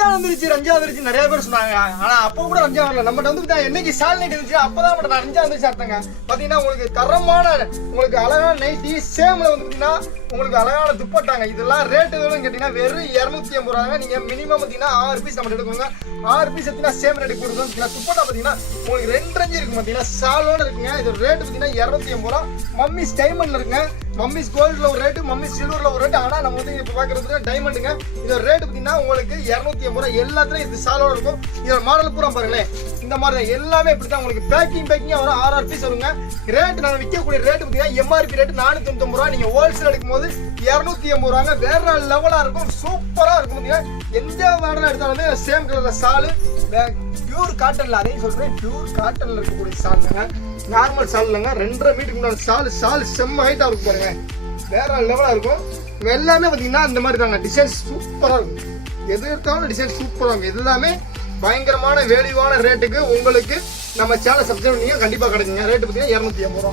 ரம்ஜான் வந்துருச்சு நிறைய பேர் சொன்னாங்க. ஆனா அப்போ கூட ரம்ஜான் வரல. நம்மகிட்ட வந்து என்னைக்கு சால் நைட் இருந்துச்சு அப்பதான் நம்ம ரம்ஜான் வந்துருச்சு அர்த்தங்க. பாத்தீங்கன்னா உங்களுக்கு தரமான உங்களுக்கு அழகான நைட்டி சேம்ல வந்து பாத்தீங்கன்னா உங்களுக்கு அழகான துப்பட்டாங்க. இதெல்லாம் ரேட் எவ்வளவுன்னு கேட்டீங்கன்னா வெறும் 250 ரூபாங்க. நீங்க மினிமம் பாத்தீங்கன்னா 6 பீஸ் நம்ம எடுக்கணுங்க. 6 பீஸ் எடுத்தீங்கன்னா சேம் ரேட் கொடுக்கும். துப்பட்டா பாத்தீங்கன்னா உங்களுக்கு 2 ரஞ்சு இருக்கு பாத்தீங்கன்னா சாலோட இருக்குங்க. இது ரேட் பாத்தீங்கன்னா 250 ரூபா. மம்மிஸ் டைமண்ட்ல இருக்குங்க. மம்மிஸ் கோல்ட்ல ஒரு ரேட்டு, மம்மிஸ் சில்வர்ல ஒரு ரேட்டு. ஆனா நம்ம வந்து இப்ப பாக்குறது டைமண்டுங்க. இதோட ரேட் பாத்தீங்கன்னா உங்களுக்கு 250 ரூபா. எல்லாத்துலயும் இது சாலோட இருக்கும். இதோட மாடல் பூரா பாருங்களேன். இந்த மாதிரி எல்லாமே இப்படிதான் உங்களுக்கு பேக்கிங்கா வரும். 6 பீஸ் வருங்க. ரேட் நாங்க விற்கக்கூடிய ரேட் பாத்தீங்கன்னா எம்ஆர்பி ரேட் 490 ரூபா. நீங்க ஹோல்சேல் எடுக்கும் போது 280 ரூபாங்க. வேற லெவலா இருக்கும், சூப்பரா இருக்கும். பாத்தீங்கன்னா எந்த மாடல் எடுத்தாலுமே சேம் கலர்ல சாலு, பியூர் காட்டன்ல, அதையும் சொல்றேன் பியூர் காட்டன்ல இருக்கக்கூடிய சாலுங்க. நார்மல் சால் இல்லைங்க. 2.5 மீட்டருக்கு முன்னாடி சால் செம்ம ஹைட்டா இருக்கும் பாருங்க. வேற லெவலா இருக்கும். எல்லாமே பாத்தீங்கன்னா இந்த மாதிரி தாங்க. டிசைன் சூப்பரா இருக்கும். எது எடுத்தாலும் டிசைன் சூப்பரா இருக்கும். எல்லாமே பயங்கரமான வேல்யூவான ரேட்டுக்கு உங்களுக்கு நம்ம சேனல் சப்ஸ்கிரைப் பண்ணீங்க கண்டிப்பா கிடைக்குங்க. ரேட்டு பாத்தீங்கன்னா 280 ரூபா.